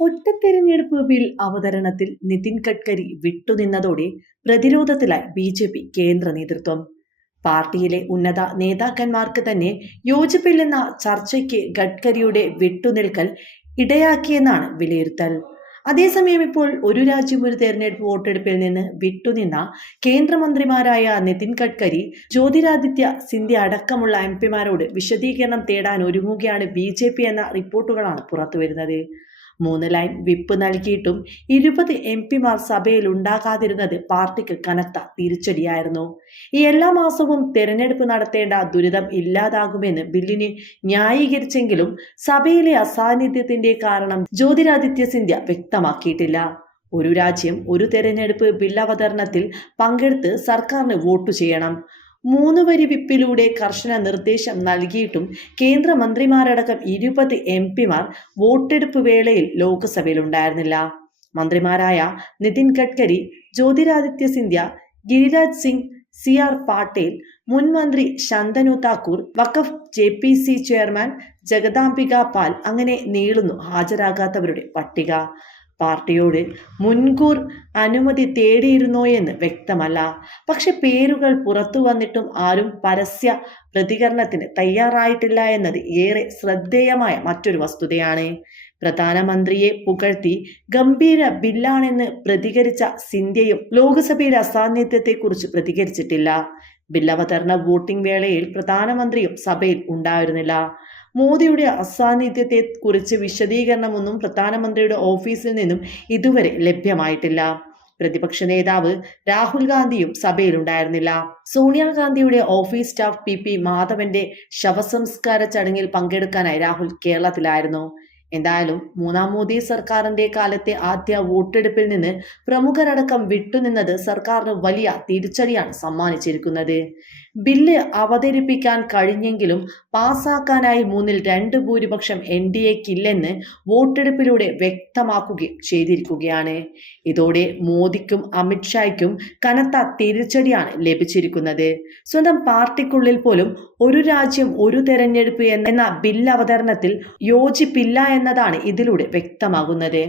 ഒറ്റത്തെരഞ്ഞെടുപ്പ് bill അവതരണത്തിൽ Nitin Gadkari വിട്ടുനിന്നതോടെ പ്രതിരോധത്തിലായി BJP കേന്ദ്ര നേതൃത്വം. പാർട്ടിയിലെ ഉന്നത നേതാക്കന്മാർക്ക് തന്നെ യോജിപ്പില്ലെന്ന ചർച്ചയ്ക്ക് ഗഡ്കരിയുടെ വിട്ടുനിൽക്കൽ ഇടയാക്കിയെന്നാണ് വിലയിരുത്തൽ. അതേസമയം ഇപ്പോൾ ഒരു രാജ്യം ഒരു തെരഞ്ഞെടുപ്പ് വോട്ടെടുപ്പിൽ നിന്ന് വിട്ടുനിന്ന കേന്ദ്രമന്ത്രിമാരായ നിതിൻ ഗഡ്കരി, ജ്യോതിരാദിത്യ സിന്ധ്യ അടക്കമുള്ള എംപിമാരോട് വിശദീകരണം തേടാൻ ഒരുങ്ങുകയാണ് ബി.ജെ.പി എന്ന റിപ്പോർട്ടുകളാണ് പുറത്തുവരുന്നത്. 3 ലൈൻ വിപ്പ് നൽകിയിട്ടും 20 എംപിമാർ സഭയിൽ ഉണ്ടാകാതിരുന്നത് പാർട്ടിക്ക് കനത്ത തിരിച്ചടിയായിരുന്നു. ഈ എല്ലാ മാസവും തെരഞ്ഞെടുപ്പ് നടത്തേണ്ട ദുരിതം ഇല്ലാതാകുമെന്ന് ബില്ലിനെ ന്യായീകരിച്ചെങ്കിലും സഭയിലെ അസാന്നിധ്യത്തിന്റെ കാരണം ജ്യോതിരാദിത്യ സിന്ധ്യ വ്യക്തമാക്കിയിട്ടില്ല. ഒരു രാജ്യം ഒരു തെരഞ്ഞെടുപ്പ് ബില്ലവതരണത്തിൽ പങ്കെടുത്ത് സർക്കാരിന് വോട്ടു ചെയ്യണം. 3 വരി വിപ്പിലൂടെ കർശന നിർദ്ദേശം നൽകിയിട്ടും കേന്ദ്രമന്ത്രിമാരടക്കം 20 എംപിമാർ വോട്ടെടുപ്പ് വേളയിൽ ലോക്സഭയിലുണ്ടായിരുന്നില്ല. മന്ത്രിമാരായ നിതിൻ ഗഡ്കരി, ജ്യോതിരാദിത്യ സിന്ധ്യ, ഗിരിരാജ് സിംഗ്, CR പാട്ടീൽ, മുൻ മന്ത്രി ശന്തനു താക്കൂർ, വഖഫ് JPC ചെയർമാൻ ജഗദാംബിക പാൽ, അങ്ങനെ നീളുന്നു ഹാജരാകാത്തവരുടെ പട്ടിക. പാർട്ടിയോട് മുൻകൂർ അനുമതി തേടിയിരുന്നോയെന്ന് വ്യക്തമല്ല. പക്ഷെ പേരുകൾ പുറത്തു വന്നിട്ടും ആരും പരസ്യ പ്രതികരണത്തിന് തയ്യാറായിട്ടില്ല എന്നത് ഏറെ ശ്രദ്ധേയമായ മറ്റൊരു വസ്തുതയാണ്. പ്രധാനമന്ത്രിയെ പുകഴ്ത്തി ഗംഭീര ബില്ലാണെന്ന് പ്രതികരിച്ച സിന്ധ്യയും ലോക്സഭയിലെ അസാന്നിധ്യത്തെക്കുറിച്ച് പ്രതികരിച്ചിട്ടില്ല. ബില്ലവതരണ വോട്ടിംഗ് വേളയിൽ പ്രധാനമന്ത്രിയും സഭയിൽ ഉണ്ടായിരുന്നില്ല. മോദിയുടെ അസാന്നിധ്യത്തെ കുറിച്ച് വിശദീകരണമൊന്നും പ്രധാനമന്ത്രിയുടെ ഓഫീസിൽ നിന്നും ഇതുവരെ ലഭ്യമായിട്ടില്ല. പ്രതിപക്ഷ നേതാവ് രാഹുൽ ഗാന്ധിയും സഭയിലുണ്ടായിരുന്നില്ല. സോണിയാഗാന്ധിയുടെ ഓഫീസ് സ്റ്റാഫ് PP മാധവന്റെ ശവസംസ്കാര ചടങ്ങിൽ പങ്കെടുക്കാനായി രാഹുൽ കേരളത്തിലായിരുന്നു. എന്തായാലും 3ാം മോദി സർക്കാരിന്റെ കാലത്തെ ആദ്യ വോട്ടെടുപ്പിൽ നിന്ന് പ്രമുഖരടക്കം വിട്ടുനിന്നത് സർക്കാരിന് വലിയ തിരിച്ചടിയാണ് സമ്മാനിച്ചിരിക്കുന്നത്. ബില്ല് അവതരിപ്പിക്കാൻ കഴിഞ്ഞെങ്കിലും പാസാക്കാനായി 2 ഭൂരിപക്ഷം NDAക്കില്ലെന്ന് വോട്ടെടുപ്പിലൂടെ വ്യക്തമാക്കുകയും ചെയ്തിരിക്കുകയാണ്. ഇതോടെ മോദിക്കും അമിത്ഷായ്ക്കും കനത്ത തിരിച്ചടിയാണ് ലഭിച്ചിരിക്കുന്നത്. സ്വന്തം പാർട്ടിക്കുള്ളിൽ പോലും ഒരു രാജ്യം ഒരു തെരഞ്ഞെടുപ്പ് എന്ന ബില്ല് അവതരണത്തിൽ യോജിപ്പില്ല എന്നതാണ് ഇതിലൂടെ വ്യക്തമാകുന്നത്.